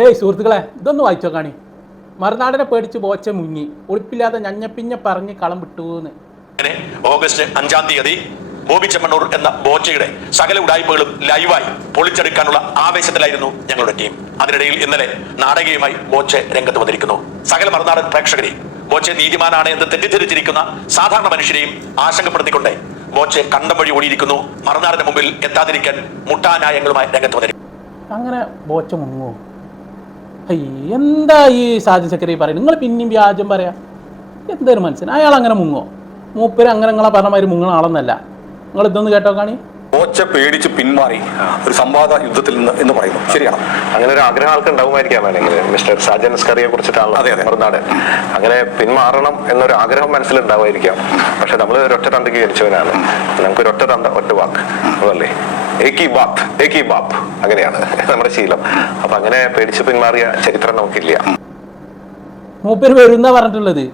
ഏയ് സുഹൃത്തുക്കളെ ഇതൊന്ന് വായിച്ചോ കാണി. മറുനാടനെ പേടിച്ച് ബോച്ച മുങ്ങി. ഒളിപ്പില്ലാതെ ഞഞ്ഞപ്പിഞ്ഞ പറഞ്ഞ് കളം വിട്ടുവെന്ന് ഓഗസ്റ്റ് അഞ്ചാം തീയതി ബോബി ചെമ്മണ്ണൂർ എന്ന ബോച്ചയുടെ സകല ഉടായ്പകളും ലൈവായി പൊളിച്ചെടുക്കാനുള്ള ആവേശത്തിലായിരുന്നു ഞങ്ങളുടെ ടീം. അതിനിടയിൽ ഇന്നലെ നാടകീയമായി ബോച്ചെ രംഗത്ത് വന്നിരിക്കുന്നു. സകല മറുനാടൻ പ്രേക്ഷകരെ ബോച്ചെ നീതിമാനാണ് എന്ന് തെറ്റിദ്ധരിച്ചിരിക്കുന്ന സാധാരണ മനുഷ്യരെയും ആശങ്കപ്പെടുത്തിക്കൊണ്ട് ബോച്ചെ കണ്ടം വഴി ഓടിയിരിക്കുന്നു. മറുനാടിന് മുമ്പിൽ എത്താതിരിക്കാൻ മുട്ടാനായങ്ങളുമായി രംഗത്ത് വന്നിരിക്കുന്നു. അങ്ങനെ ബോച്ച മുങ്ങോ അയ്യ എന്താ ഈ സാജി സെക്രട്ടറി പറയുന്നത്? നിങ്ങൾ പിന്നെയും വ്യാജം പറയാ. എന്തൊരു മനസ്സിന് അയാൾ അങ്ങനെ മുങ്ങോ മൂപ്പര് അങ്ങനെ നിങ്ങളെ പറഞ്ഞ മാതിരി മുങ്ങണ ആളൊന്നല്ല. നിങ്ങൾ ഇതൊന്ന് കേട്ടോ കാണി ബോച്ച പേടിച്ച് പിന്മാറി ഒരു സംവാദ യുദ്ധത്തിൽ നിന്ന് എന്ന് പറയുന്നു. ശരിയാണ്. അങ്ങനെ ഒരു ആഗ്രഹം ആൾക്ക് ഉണ്ടാവുമായിരിക്കാം മിസ്റ്റർ സാജൻ സ്കറിയെ അതെ, കുറിച്ചിട്ടാണല്ലോ അതെ. മറുനാട് അങ്ങനെ പിന്മാറണം എന്നൊരു ആഗ്രഹം മനസ്സിലുണ്ടാവുമായിരിക്കാം. പക്ഷെ നമ്മൾ ഒരൊറ്റ തന്തയ്ക്ക് ജനിച്ചവനാണ് നമുക്ക് ഒരൊറ്റ തന്ത ഒറ്റ വാക്ക്. അതല്ലേ? ഏകി ബാപ്പ് ഏകി ബാപ്പ്. അങ്ങനെയാണ് നമ്മുടെ ശീലം. അപ്പൊ അങ്ങനെ പേടിച്ച് പിന്മാറിയ ചരിത്രം നമുക്കില്ല. മൂപ്പര് വരുന്ന പറഞ്ഞിട്ടുള്ളത്.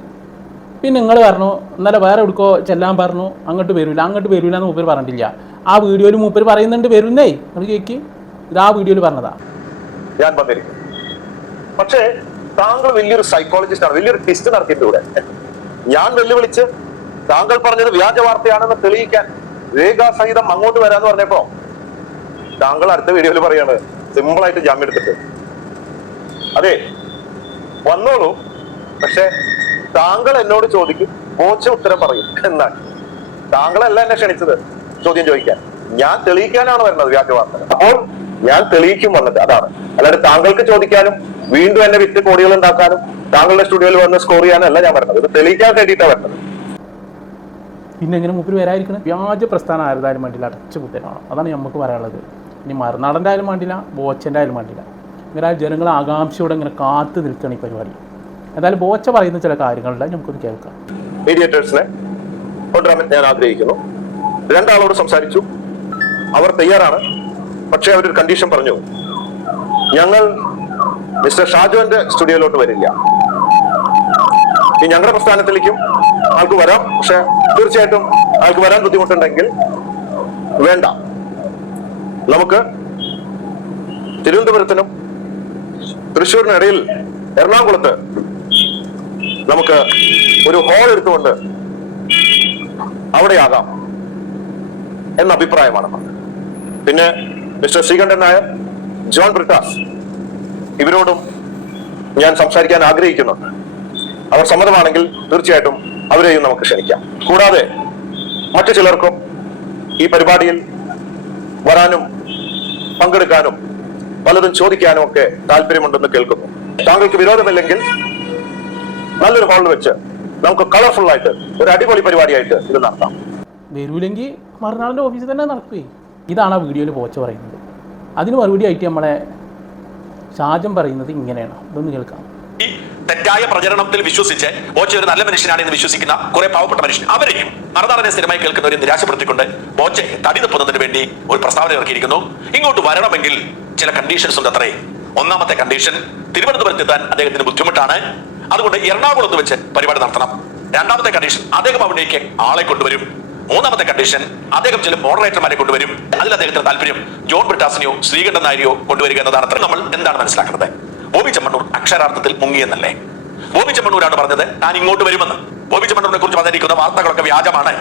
പിന്നെ നിങ്ങൾ പറഞ്ഞു ഇന്നലെ വേറെ എവിടുക്കോ ചെല്ലാൻ പറഞ്ഞു. അങ്ങോട്ട് വരില്ല അങ്ങോട്ട് വരില്ല എന്ന് മൂപ്പര് പറഞ്ഞിട്ടില്ല. ആ വീഡിയോയിൽ മൂപ്പർ പറയുന്നുണ്ട് വരുന്നേ. നമ്മൾ കേക്ക്. ഇത് ആ വീഡിയോയിൽ പറഞ്ഞതാ. ഞാൻ വന്നിരിക്കും പക്ഷേ താങ്കൾ വലിയൊരു സൈക്കോളജിസ്റ്റ് ആണ് വലിയൊരു ടെസ്റ്റ് ഇവിടെ. ഞാൻ വെല്ലുവിളിച്ച് താങ്കൾ പറഞ്ഞത് വ്യാജ വാർത്തയാണെന്ന് തെളിയിക്കാൻ രേഖാസഹിതം അങ്ങോട്ട് വരാന്ന് പറഞ്ഞപ്പോ താങ്കൾ അടുത്ത വീഡിയോയിൽ പറയാണ് സിമ്പിൾ ആയിട്ട് ജാമ്യം എടുത്തിട്ട്. അതെ വന്നോളൂ. പക്ഷെ താങ്കൾ എന്നോട് ചോദിക്കും കോച്ച് ഉത്തരം പറയും എന്നാണ്. താങ്കളല്ല എന്നെ ക്ഷണിച്ചത്. ചോദ്യം ചോദിക്കാൻ. ഞാൻ തെളിയിക്കാനാണ് വരുന്നത് വ്യാജവാർത്തകൾ അപ്പോൾ ഞാൻ തെളിയിക്കും വന്നിട്ട് അതാണ്. അല്ലാതെ താങ്കൾക്ക് ചോദിക്കാനും വീണ്ടും എന്നെ വിറ്റ് കോടികൾ ഉണ്ടാക്കാനും താങ്കളുടെ സ്റ്റുഡിയോയിൽ വന്ന് സ്കോർ ചെയ്യാനും അല്ല ഞാൻ വരുന്നത്. ഇത് തെളിയിക്കാൻ വേണ്ടിയിട്ടാണ് വരുന്നത്. പിന്നെ എങ്ങനെ മൂപ്പര് വരാതിരിക്കണം? വ്യാജ പ്രസ്ഥാനം ആരുതായാലും വേണ്ടിയില്ല അടച്ചു കുത്തലാണ് അതാണ് നമുക്ക് പറയാനുള്ളത്. ഇനി മറുനാടന്റെ ആയാലും വേണ്ടില്ല ബോച്ചന്റെ ആയാലും വേണ്ടില്ല ഇങ്ങനെ ജനങ്ങൾ ആകാംക്ഷയോടെ ഇങ്ങനെ കാത്തു നിൽക്കുകയാണ് ഈ പരിപാടി. എന്തായാലും ബോച്ച പറയുന്ന ചില കാര്യങ്ങളുണ്ട് നമുക്കൊന്ന് കേൾക്കാം. മീഡിയേറ്റേഴ്സിനെ കൊണ്ടുവരാൻ ഞാൻ ആഗ്രഹിക്കുന്നു. രണ്ടാളോട് സംസാരിച്ചു. അവർ തയ്യാറാണ്. പക്ഷേ അവരൊരു കണ്ടീഷൻ പറഞ്ഞു. ഞങ്ങൾ മിസ്റ്റർ ഷാജുവിന്റെ സ്റ്റുഡിയോയിലോട്ട് വരില്ല. ഈ ഞങ്ങളുടെ പ്രസ്ഥാനത്തിലേക്കും ആൾക്ക് വരാം. പക്ഷെ തീർച്ചയായിട്ടും ആൾക്ക് വരാൻ ബുദ്ധിമുട്ടുണ്ടെങ്കിൽ വേണ്ട. നമുക്ക് തിരുവനന്തപുരത്തിനും തൃശ്ശൂരിനിടയിൽ എറണാകുളത്ത് നമുക്ക് ഒരു ഹോൾ എടുത്തുകൊണ്ട് അവിടെയാകാം. എന്ന അഭിപ്രായമാണ് പിന്നെ മിസ്റ്റർ ശ്രീകണ്ഠൻ നായർ ജോൺ ബ്രിട്ടാസ് ഇവരോടും ഞാൻ സംസാരിക്കാൻ ആഗ്രഹിക്കുന്നുണ്ട്. അവർ സമ്മതമാണെങ്കിൽ തീർച്ചയായിട്ടും അവരെയും നമുക്ക് ക്ഷണിക്കാം. കൂടാതെ മറ്റു ചിലർക്കും ഈ പരിപാടിയിൽ വരാനും പങ്കെടുക്കാനും പലതും ചോദിക്കാനും ഒക്കെ താല്പര്യമുണ്ടെന്ന് കേൾക്കുന്നു. താങ്കൾക്ക് വിരോധമില്ലെങ്കിൽ നല്ലൊരു ഹാളിൽ വെച്ച് നമുക്ക് കളർഫുൾ ആയിട്ട് ഒരു അടിപൊളി പരിപാടിയായിട്ട് ഇത് നടത്താം. വരൂലെങ്കിൽ മറുനാടിന്റെ ഓഫീസിൽ തന്നെ നടക്കുകയും ഇതാണ് ആ വീഡിയോയിൽ പോച്ച പറയുന്നത്. അതിന് മറുപടി ആയിട്ട് നമ്മളെ ഷാജം പറയുന്നത് ഇങ്ങനെയാണ്. ഇതൊന്ന് കേൾക്കാം. തെറ്റായ പ്രചരണത്തിൽ വിശ്വസിച്ച് ബോച്ച ഒരു നല്ല മനുഷ്യനാണ് എന്ന് വിശ്വസിക്കുന്ന കുറെ പാവപ്പെട്ട മനുഷ്യൻ അവരെയും മറുനാടനെ സ്ഥിരമായി കേൾക്കുന്നവരെ നിരാശപ്പെടുത്തിക്കൊണ്ട് ബോച്ചെ തടി തപ്പുന്നതിന് വേണ്ടി ഒരു പ്രസ്താവന ഇറക്കിയിരിക്കുന്നു. ഇങ്ങോട്ട് വരണമെങ്കിൽ ചില കണ്ടീഷൻസ് ഉണ്ട് അത്രേ ഒന്നാമത്തെ കണ്ടീഷൻ തിരുവനന്തപുരത്ത് എത്താൻ അദ്ദേഹത്തിന് ബുദ്ധിമുട്ടാണ്. അതുകൊണ്ട് എറണാകുളത്ത് വെച്ച് പരിപാടി നടത്തണം. രണ്ടാമത്തെ കണ്ടീഷൻ അദ്ദേഹം അവിടേക്ക് ആളെ കൊണ്ടുവരും. മൂന്നാമത്തെ കണ്ടീഷൻ അദ്ദേഹം ചില മോഡറേറ്റർമാരെ കൊണ്ടുവരും. അതിൽ അദ്ദേഹത്തിന് താല്പര്യം ജോൺ ബ്രിട്ടാസിനെയോ ശ്രീകണ്ഠൻ നായരെയോ കൊണ്ടുവരിക എന്നതാണ്. അത്ര നമ്മൾ എന്താണ് മനസ്സിലാക്കുന്നത്? ബോബി ചെമ്മണ്ണൂർ അക്ഷരാർത്ഥത്തിൽ മുങ്ങിയെന്നല്ലേ? ബോബി ചെമ്മണ്ണൂരാണ് പറഞ്ഞത് താൻ ഇങ്ങോട്ട് വരുമെന്ന്. ബോബി ചെമ്മണ്ണൂരിനെ കുറിച്ച് വന്നിരിക്കുന്ന വാർത്തകളൊക്കെ വ്യാജമാണ്.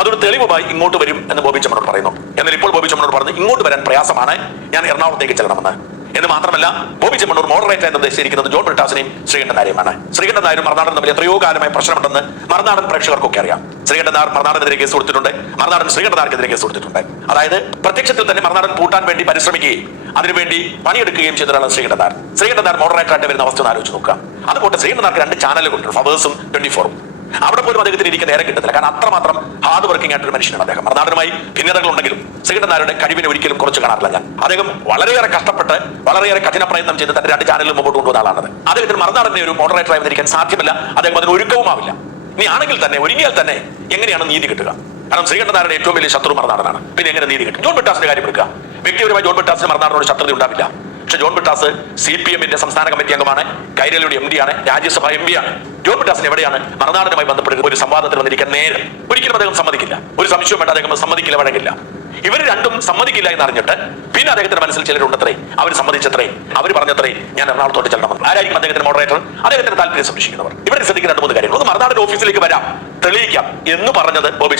അതൊരു തെളിവുമായി ഇങ്ങോട്ട് വരും എന്ന് ബോബി ചെമ്മണ്ണൂർ പറയുന്നു. എന്നാൽ ഇപ്പോൾ ബോബി ചെമ്മണ്ണൂർ പറഞ്ഞു ഇങ്ങോട്ട് വരാൻ പ്രയാസമാണ്. ഞാൻ എറണാകുളത്തേക്ക് ചെല്ലണമെന്ന്. എന്ന് മാത്രമല്ല ബോബി മോഡറേറ്റ് എന്ന് ഉദ്ദേശിച്ചിരിക്കുന്നത് ജോൺ ബ്രിട്ടാസിനെയും ശ്രീകണ്ഠൻ നായരുമാണ്. ശ്രീകണ്ഠൻ നായരും മറുനാടൻ തമ്മിൽ എത്രയോ കാലമായി പ്രശ്നമുണ്ടെന്ന് മറുനാടൻ പ്രേക്ഷകർക്കൊക്കെ അറിയാം. ശ്രീകണ്ഠൻ നായർ മറുനാടനെതിരെ കേസ് കൊടുത്തിട്ടുണ്ട്. മറുനാടൻ ശ്രീകണ്ഠൻ നായർക്കെതിരെ കേസ് കൊടുത്തിട്ടുണ്ട്. അതായത് പ്രത്യക്ഷത്തിൽ തന്നെ മറുനാടൻ പൂട്ടാൻ വേണ്ടി പരിശ്രമിക്കുകയും അതിനുവേണ്ടി പണിയെടുക്കുകയും ചെയ്തതാണ് ശ്രീകണ്ഠൻ നായർ. ശ്രീകണ്ഠൻ നായർ മോഡറേറ്റർ ആയിട്ട് വരുന്ന അവസ്ഥ ഒന്ന് ആലോചിച്ച് നോക്കുക. അതുകൊണ്ട് ശ്രീകണ്ഠൻ നായർക്ക് രണ്ട് ചാനലുകളുണ്ട് ഫ്ലവേഴ്സും ട്വന്റി ഫോറും അവിടെ പോലും അദ്ദേഹത്തിന് ഇരിക്കാൻ നേരം കിട്ടത്തില്ല. കാരണം അത്രമാത്രം ഹാർഡ് വർക്കിംഗ് ആയിട്ടൊരു മനുഷ്യനാണ് അദ്ദേഹം. മറുനാടനുമായി ഭിന്നതകളുണ്ടെങ്കിലും ശ്രീകണ്ഠനാരുടെ കഴിവിനെ ഒരിക്കലും കുറച്ച് കാണാറില്ല ഞാൻ. അദ്ദേഹം വളരെയേറെ കഷ്ടപ്പെട്ട് വളരെയേറെ കഠിന പ്രയത്നം ചെയ്ത് തന്റെ രണ്ട് ചാനലിൽ മുമ്പോട്ട് കൊണ്ടുവന്ന ആളാണ് അദ്ദേഹത്തിന് മറുനാടനെ ഒരു മോഡറേറ്ററായി വന്നിരിക്കാൻ സാധ്യമല്ല. അദ്ദേഹം അതിന് ഒരുക്കവുമാവില്ല. ഇനി ആണെങ്കിൽ തന്നെ ഒരുങ്ങിയാൽ തന്നെ എങ്ങനെയാണ് നീതി കിട്ടുക? കാരണം ശ്രീകണ്ഠനാരുടെ ഏറ്റവും വലിയ ശത്രു മറുനാടനാണ്. പിന്നെ എങ്ങനെ നീതി കിട്ടും? ജോൺ ബിട്ടാസിന്റെ കാര്യം എടുക്കുക. വ്യക്തിപരമായി ജോൺ ബിട്ടാസിന് മറുനാടനോട് ശത്രുത ഉണ്ടാവില്ല. ജോൺ ബിട്ടാസ് സി പി എമ്മിന്റെ സംസ്ഥാന കമ്മിറ്റി അംഗമാണ്. കൈരളിയുടെ എം ഡി ആണ്. രാജ്യസഭ എം പി ആണ്. ജോൺ ബിട്ടാസിന് എവിടെയാണ് മറുനാടനുമായി ബന്ധപ്പെട്ട് ഒരു സംവാദത്തിൽ വന്നിരിക്കാൻ നേരം? ഒരിക്കലും അദ്ദേഹം സമ്മതിക്കില്ല. ഒരു സംശയവും വേണ്ട അദ്ദേഹം സമ്മതിക്കില്ല വഴങ്ങില്ല. ഇവർ രണ്ടും സമ്മതിക്കില്ല എന്ന് അറിഞ്ഞിട്ട് പിന്നെ അദ്ദേഹത്തിന്റെ മനസ്സിൽ ചിലരുണ്ടത്രേ? അവർ സമ്മതിച്ചത്രേ? അവർ പറഞ്ഞത്രേ? ഞാൻ എറണാകുളത്തോട്ട് ചെല്ലണം ആരായിരിക്കും അദ്ദേഹത്തിന്റെ മോഡറേറ്റർ അദ്ദേഹത്തിന്റെ താല്പര്യം സംരക്ഷിക്കുന്നവർ. ഇവിടെ ശ്രദ്ധിക്കുന്ന രണ്ട് മൂന്ന് കാര്യങ്ങൾ. ഒന്ന് മറുനാടൻ ഓഫീസിലേക്ക് വരാം. തെളിയിക്കാം. എന്ന് പറഞ്ഞത് ബോബി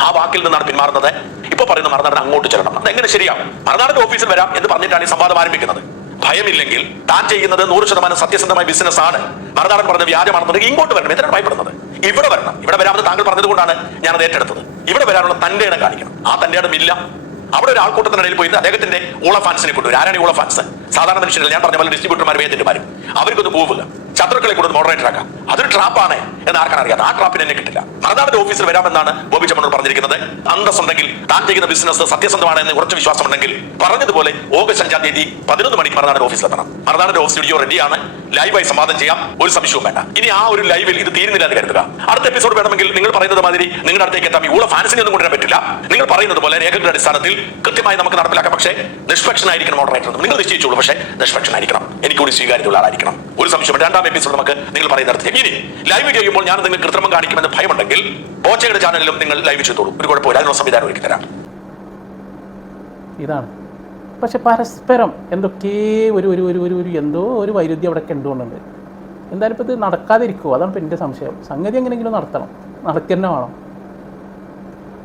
ആ വാക്കിൽ നിന്നാണ് പിന്മാറുന്നത്. പറയുന്ന മറുനാടൻ അങ്ങോട്ട് ചെല്ലണം. അതെങ്ങനെ ശരിയാവും മറുനാടന്റെ ഓഫീസിൽ വരാം എന്ന് പറഞ്ഞിട്ടാണ് ഈ സംവാദം ആരംഭിക്കുന്നത്. ഭയമില്ലെങ്കിൽ താൻ ചെയ്യുന്നത് നൂറ് ശതമാനം സത്യസന്ധമായ ബിസിനസ് ആണ്. മറുനാടൻ പറഞ്ഞ വ്യാജമാണെന്നുണ്ടെങ്കിൽ ഇങ്ങോട്ട് വരണം. എന്തിനാണ് ഭയപ്പെടുന്നത്? ഇവിടെ വരണം. ഇവിടെ വരാമെന്ന് താങ്കൾ പറഞ്ഞതുകൊണ്ടാണ് ഞാൻ അത് ഏറ്റെടുത്തത്. ഇവിടെ വരാനുള്ള തന്റെ ഇടം കാണിക്കണം. ആ തന്റെ ഇടം ഇല്ല. അവിടെ ഒരു ആൾക്കൂട്ടത്തിനിടയിൽ പോയി അദ്ദേഹത്തിന്റെ ഓള ഫാൻസിനെ കൊണ്ടുവരും. ആരാണ് ഓള ഫാൻസ് സാധാരണ മനുഷ്യരല്ല. ഞാൻ പറഞ്ഞ പോലെ ഡിസ്ട്രിബ്യൂട്ടർമാരും ഏജന്റുമാരും അവർക്കൊന്ന് പോവുക ശത്രുക്കളെ കൂടുതൽ മോഡറേറ്റർ ആക്കാം. അതൊരു ട്രാപ്പാണ് എന്ന് ആർക്കാണ് അറിയാത്ത ആ ട്രാപ്പിന് എന്നെ കിട്ടില്ല. മറുനാടിന്റെ ഓഫീസിൽ വരാമെന്നാണ് ബോബി ചമ്മണോട് പറഞ്ഞിരിക്കുന്നത്. അന്തസ്സുണ്ടെങ്കിൽ താൻ ചെയ്യുന്ന ബിസിനസ് സത്യസന്ധമാണ് എന്ന് ഉറച്ച വിശ്വാസമുണ്ടെങ്കിൽ പറഞ്ഞതുപോലെ ഓഗസ്റ്റ് അഞ്ചാം തീയതി പതിനൊന്ന് മണിക്ക് മറുനാടിന്റെ ഓഫീസിൽ എത്തണം. മറുനാടിന്റെ ഓഫീസ് സ്റ്റുഡിയോ റെഡിയാണ് ലൈവായി സംവാദം ചെയ്യാം. ഒരു സംശയവും വേണ്ട. ഇനി ആ ഒരു ലൈവിൽ ഇത് തീരുന്നില്ല എന്ന് കരുതുക. അടുത്ത എപ്പിസോഡ് വേണമെങ്കിൽ നിങ്ങൾ പറയുന്നത് മാതിരി നിങ്ങളുടെ അടുത്തേക്ക് എത്താം. ഊള ഫാൻസിനെ ഒന്നും കൊണ്ടുവരാൻ പറ്റില്ല. നിങ്ങൾ പറയുന്നത് പോലെ രേഖകളുടെ അടിസ്ഥാനത്തിൽ കൃത്യമായി നമുക്ക് നടപ്പിലാക്കാം. പക്ഷേ നിഷ്പക്ഷനായിരിക്കണം മോഡറേറ്റർ നിങ്ങൾ നിശ്ചയിച്ചോളൂ. പക്ഷേ നിഷ്പക്ഷനായിരിക്കണം എനിക്ക് കൂടി സ്വീകാര്യതയുള്ള ആളായിരിക്കണം. ഒരു സംശയം രണ്ടാം എപ്പിസോഡ് നമുക്ക് നിങ്ങൾ പറയുന്നിടത്ത് ഇനി ലൈവ് ചെയ്യുമ്പോൾ ഞാൻ നിങ്ങൾ കൃത്രിമം കാണിക്കുമെന്ന് ഭയമുണ്ടെങ്കിൽ ബോച്ചയുടെ ചാനലിലും നിങ്ങൾ ലൈവ് ചെയ്തോളൂ. ഒരു കുഴപ്പമില്ല. അതിനുള്ള സംവിധാനം ഒരുക്കി തരാം. ഇതാണ്. പക്ഷെ പരസ്പരം എന്തൊക്കെ ഒരു ഒരു ഒരു ഒരു ഒരു എന്തോ ഒരു വൈരുദ്ധ്യം അവിടെ കണ്ടുകൊണ്ടുണ്ട് എന്തായാലും ഇപ്പോൾ ഇത് നടക്കാതിരിക്കുമോ അതാണ് ഇപ്പോൾ എന്റെ സംശയം. സംഗതി എങ്ങനെയെങ്കിലും നടത്തണം. നടക്കന്നെ വേണം.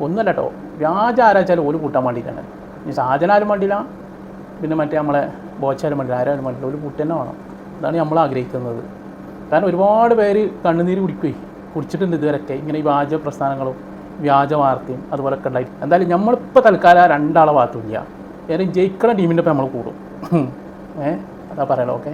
ഒന്നുമല്ല കേട്ടോ വ്യാജ ആരാച്ചാലും ഒരു കൂട്ടാൻ വേണ്ടിയിട്ടാണ്. ഇനി സാധനാലും വേണ്ടിയില്ല. പിന്നെ മറ്റേ നമ്മളെ ബോച്ചാലും വേണ്ടിയില്ല. ആരാലും വേണ്ടില്ല ഒരു കൂട്ടി തന്നെ വേണം. അതാണ് നമ്മൾ ആഗ്രഹിക്കുന്നത്. കാരണം ഒരുപാട് പേര് കണ്ണുനീര് കുടിക്കുകയെ കുടിച്ചിട്ടുണ്ട് ഇതുവരെയൊക്കെ. ഇങ്ങനെ ഈ വ്യാജ പ്രസ്ഥാനങ്ങളും വ്യാജ വാർത്തയും അതുപോലൊക്കെ ഉണ്ടായി എന്തായാലും നമ്മളിപ്പോൾ തൽക്കാലം രണ്ടാളെ ഭാഗത്തുമില്ല ഏറെ ജയിക്കണ ടീമിന്റെ ഒപ്പം നമ്മൾ കൂടും. ഏഹ് അതാ പറയാലോ ഓക്കെ